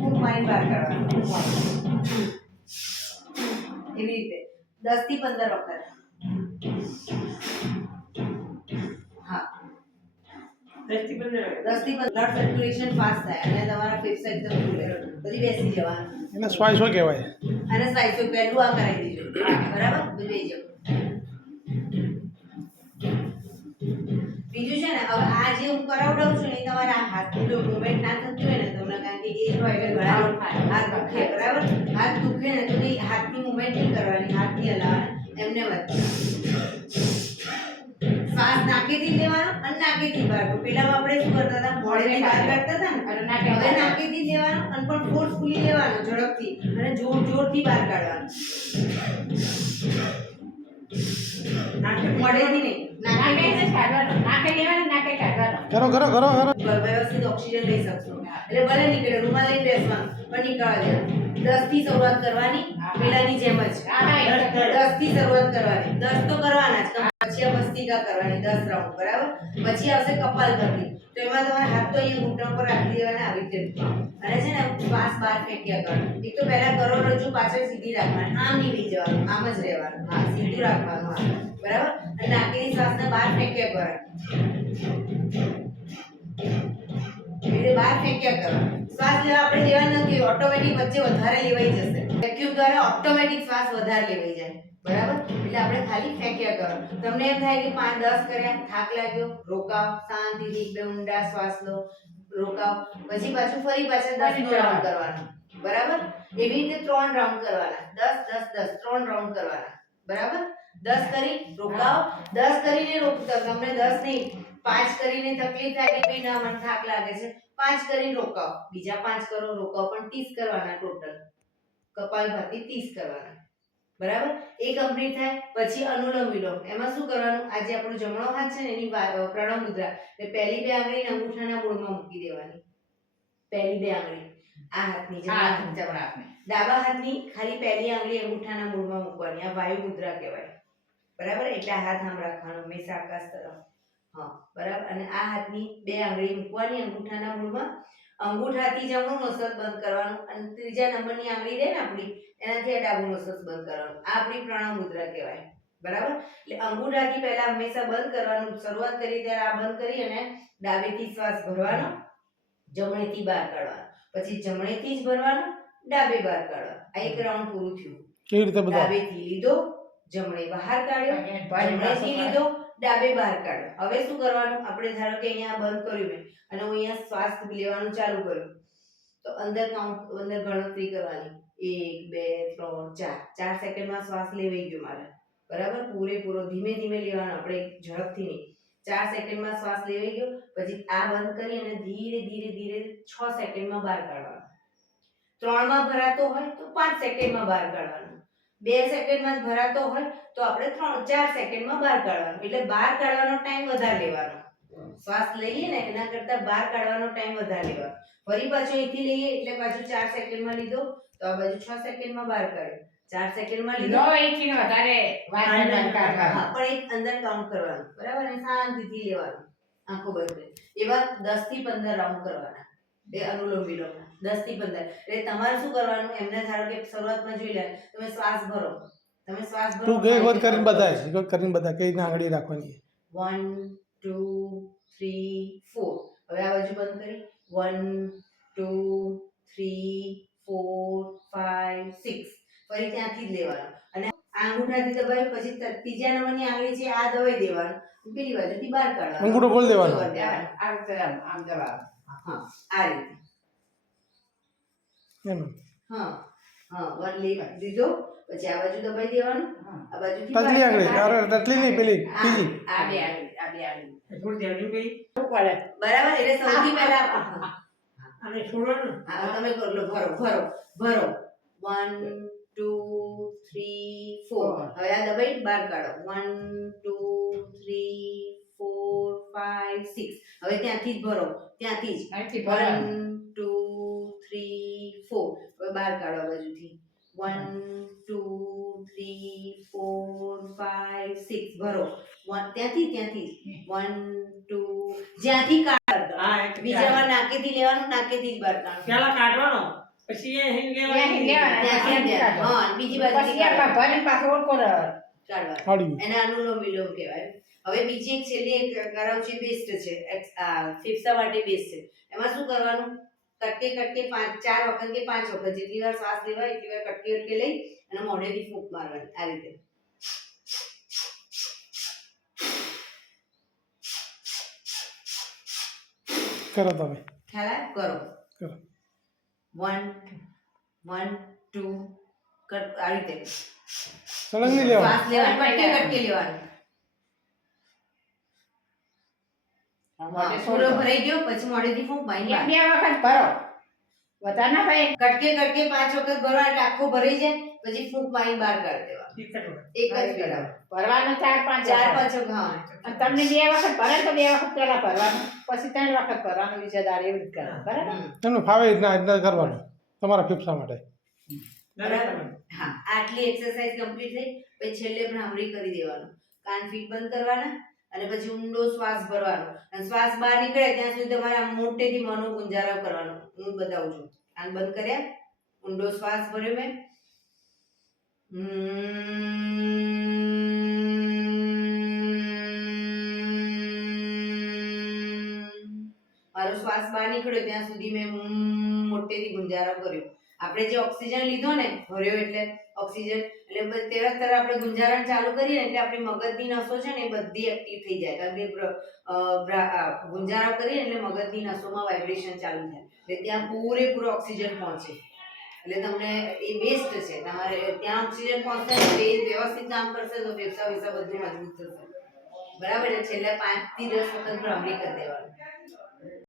ફૂંક મારીને બહાર કાઢવાનું એવી રીતે 10 થી 15 વખત હા 10 થી 15 બ્લડ સર્ક્યુલેશન ફાસ્ટ થાય અને તમારા ફેફસા એકદમ ખુલે બધી બેસી જવાનું એને શ્વાસો કહેવાય અને સ્વાઈસો પહેલું આ કરાવી દેજો બરાબર બેસી જાઓ બીજું છે ને હવે આ જે હું કરાવડાવું છું ને એ તમારા હાથનું જો મૂવમેન્ટ ના થતું હોય ને તમને કારણ કે એ હોય એટલે ઘણા હાથ દુખે બરાબર હાથ દુખે ને તો એ હાથની મૂવમેન્ટ નહીં કરવાની હાથ નહીં હલાવવાના એમને વધે શ્વાસ નાકેથી લેવાનો અને નાકેથી બહાર પેલામાં આપણે શું કરતા હતા મોઢેથી બહાર કાઢતા હતા ને હવે નાકેથી લેવાનો અને પણ ફોર્સફુલી લેવાનો ઝડપથી અને જોરથી બહાર કાઢવાનો મોઢેથી નહીં વ્યવસ્થિત ઓક્સિજન લઈ શકશો એટલે ભલે નીકળે રૂમાલ લઈને બેસવાનું પણ નીકળવા દેવાનું 10 થી શરૂઆત કરવાની પેલાની જેમ જ 10 થી શરૂઆત કરવાની 10 તો કરવાના જ પછી આ ભસ્ત્રિકા કરવાની 10 રાઉન્ડ બરાબર પછી આવશે કપાલભાતિ તો એમાં તમારે હાથ તો અહીંયા ઘૂંટણ પર રાખી દેવાના આવી રીતે અને છે ને શ્વાસ બહાર ફેંક્યા કરવાનો એક તો પહેલા કરોડરજ્જુ પાછળ સીધી રાખવાની આમ નહીં લઈ જવાનું આમ જ રહેવાનું હા સીધું રાખવાનું હા બરાબર અને નાકેથી શ્વાસને બહાર ફેંક્યા કરવાનું એટલે બહાર ફેંક્યા કરો શ્વાસ લેવા આપણે લેવા નથી ઓટોમેટિક વચ્ચે વધારે લેવાઈ જશે વેક્યુમ દ્વારા ઓટોમેટિક શ્વાસ વધારે લેવાઈ જાય બરાબર એટલે આપણે ખાલી ફેંક્યા કરો તમને એમ થાય કે 5-10 કર્યા થાક લાગ્યો રોકાવ શાંતિથી એકદમ ઊંડા શ્વાસ લો રોકાવ પછી પાછું ફરી પાછા 10 રાઉન્ડ કરવાનું બરાબર એવી રીતે 3 રાઉન્ડ કરવાના 10 3 રાઉન્ડ કરવાના બરાબર 10 કરી રોકાવ 10 કરીને રોકતા તમને 10 નહીં 5 કરીને તકલીફ થાય કે ભાઈ ના મને થાક લાગે છે 5 કરીને રોકાવ બીજા 5 કરો રોકાવ પણ 30 કરવાના ટોટલ કપાલભાતિ 30 કરવાના બરાબર એ કમ્પ્લીટ થાય પછી અનુલોમ વિલોમ એમાં શું કરવાનું આજે આપણો જમણો હાથ છે ને એની પ્રણવ મુદ્રા એટલે પહેલી બે આંગળી અંગૂઠાના મૂળમાં મૂકી દેવાની પહેલી બે આંગળી આ હાથની જમણા હાથની ડાબા હાથની ખાલી પહેલી આંગળી અંગૂઠાના મૂળમાં મૂકવાની આ વાયુ મુદ્રા કહેવાય બરાબર એટલે આ હાથ આમ રાખવાનો હંમેશા આકાશ તરફ હા બરાબર અને આ હાથની બે આંગળી મૂકવાની અંગૂઠાના મૂળમાં અંગૂઠાથી જમણું નસત બંધ કરવાનું અને ત્રીજા નંબરની આંગળી રહે ને આપણી એનાથી આ ડાબું નસત બંધ કરવાનું આ આપણી પ્રણવ મુદ્રા કહેવાય બરાબર એટલે અંગૂઠાથી પહેલા હંમેશા બંધ કરવાનું શરૂઆત કરી ત્યારે આ બંધ કરી અને ડાબેથી શ્વાસ ભરવાનો જમણેથી બહાર કાઢવાનો પછી જમણેથી જ ભરવાનો ડાબે બહાર કાઢવાનો આ એક રાઉન્ડ પૂરું થયું કેવી રીતે બધા ડાબેથી લીધો જમણે બહાર કાઢ્યો જમણેથી લીધો ડાબે બહાર કાઢો હવે શું કરવાનું આપણે ધારો કે અહીંયા બંધ કર્યું મેં અને હું અહીંયા શ્વાસ લેવાનું ચાલુ કર્યું તો અંદર ગણતરી કરવાની 1 2 3 4 સેકન્ડમાં શ્વાસ લેવાઈ ગયો મારે બરાબર પૂરેપૂરો ધીમે ધીમે લેવાનો આપણે ઝડપથી નહીં 4 સેકન્ડમાં શ્વાસ લેવાઈ ગયો પછી આ બંધ કરી અને ધીરે ધીરે ધીરે 6 સેકન્ડમાં બહાર કાઢવાનો 3 માં ભરાતો હોય તો 5 સેકન્ડમાં બહાર કાઢવાનો 2 સેકન્ડમાં જ ભરાતો હોય તો આપણે 4 સેકન્ડમાં બહાર કાઢવાનો એટલે બહાર કાઢવાનો ટાઈમ વધારે લેવાનો શ્વાસ લઈએ ને એના કરતાં બહાર કાઢવાનો ટાઈમ વધારે લેવાનો ફરી પાછો અહીંથી લઈએ એટલે પાછું 4 સેકન્ડમાં લીધો તો આ બાજુ 6 સેકન્ડમાં બહાર કાઢ્યો 4 સેકન્ડમાં લીધો અહીંથી વધારે પણ એક અંદર કાઉન્ટ કરવાનું બરાબર અને શાંતિથી લેવાનું આંખો બંધ કરી એવા 10 થી 15 રાઉન્ડ કરવાના એ અનુલોમ વિલોમના 10 થી 15 એટલે તમારે શું કરવાનું એમને ધારો કે શરૂઆતમાં જોઈ લે તમે શ્વાસ ભરો તું એક વખત કરીને બતાય એક વખત કરીને બતા કઈ રીતના આંગળી રાખવાની 1 2 3 4 હવે આ બાજુ બંધ કરી 1 2 3 4 5 6 ફરી ત્યાંથી જ લેવાનું અને અંગૂઠાથી દબાવી પછી ત્રીજા નંબરની આંગળી છે આ દબાઈ દેવાનું પેલી બાજુથી બહાર કાઢવાનું અંગૂઠો ખોલી દેવાનો આમ જવાબ હા આ રીતે એમ હા હા વન લીધો પછી આ બાજુ દબાઈ દેવાનું આ બાજુથી ટચલી આંગળી અરે ટચલી નહીં પેલી બીજી આ બે આંગળી થોડી દેવડી ગઈ બરાબર એટલે સૌથી પહેલા અને છોડો ને તમે ભરો 1 2 3 4 હવે આ દબાઈ બહાર કાઢો 1 2 3 4 5 6 હવે ત્યાંથી જ ભરો ત્યાંથી જ 1 2 3 4 હવે બહાર કાઢો બાજુથી 1 2 3 4 5 6 ભરો ત્યાંથી 1 2 જ્યાંથી કાઢો બીજામાં નાકેથી લેવાનું નાકેથી જ બહાર કાઢો પેલા કાઢવાનો પછી એ હિંગ ત્યાં લેવાના. ત્યાંથી ત્યાં. હા, અને બીજી બાજુથી પછી આ ભરીને પાછો ઓળખો કાઢવાનું. આવડી એને અનુલોમ વિલોમ કહેવાય. હવે બીજી એક છેલ્લી એક કરાવ છે, બેસ્ટ છે, ફેફસા માટે બેસ્ટ છે. એમાં શું કરવાનું? કટકે કટકે 4 વખત કે 5 વખત જેટલી વાર શ્વાસ લેવાય એટલી વાર કટકે કટકે લઈ અને મોઢેથી ફૂંક મારવાની આ રીતે. કરો તમે ખ્યાલ આવે? કરો. કરો 1 1 2 કટ આ રીતે સળંગ નહીં લેવાનું. શ્વાસ લેવાનું, કટકે કટકે લેવાનું. હા, પૂરો ભરાઈ ગયો પછી મોઢેથી ફૂંક મારી એક બે વખત ભરો વધારે ના ભાઈ કટકે કટકે 5 વખત ભરવા એટલે આખો ભરાઈ જાય પછી ફૂંક મારી બહાર કાઢી દેવાનું. એક જ કરાવ. ભરવાનું 4-5 4 5 હા. અને તમને 2 વખત ભરે તો 2 વખત પહેલા ભરવાનું પછી 3 વખત ભરવાનું બીજા દાડે એવું જ કરવાનું બરાબર એમને ફાવે એટલા એટલા કરવાનું તમારા ફેફસા માટે. બરાબર. હા, આટલી એક્સરસાઇઝ કમ્પ્લીટ થઈ પછી છેલ્લે ભ્રામરી કરી દેવાનું. કાન ફીટ બંધ કરવાના અને પછી ઊંડો શ્વાસ ભરવાનો અને શ્વાસ બહાર નીકળે ત્યાં સુધી તમારે આમ મોટેથી મોંનો ગુંજારો કરવાનો. હું બતાવું છું. કાન બંધ કર્યા, ઊંડો શ્વાસ ભર્યો મેં. મારો શ્વાસ બહાર નીકળ્યો ત્યાં સુધી મેં મોટેથી ગુંજારો કર્યો. આપણે જે ઓક્સિજન લીધો ને ભર્યો એટલે ઓક્સિજન એટલે તરત આપણે ગુંજારણ ચાલુ કરીએ એટલે આપણી મગજની નસો છે ને એ બધી એક્ટિવ થઈ જાય. કારણ કે ગુંજારો કરીએ એટલે મગજની નસોમાં વાઇબ્રેશન ચાલુ થાય એટલે ત્યાં પૂરેપૂરો ઓક્સિજન પહોંચે એટલે તમને એ બેસ્ટ છે. તમારે ત્યાં ઓક્સિજન પહોંચશે તો એ વ્યવસ્થિત કામ કરશે તો ફેફસા બધું મજબૂત થશે. બરાબર. એટલે છેલ્લા 5 થી 10 વખત ભ્રામરી કરી દેવાનું.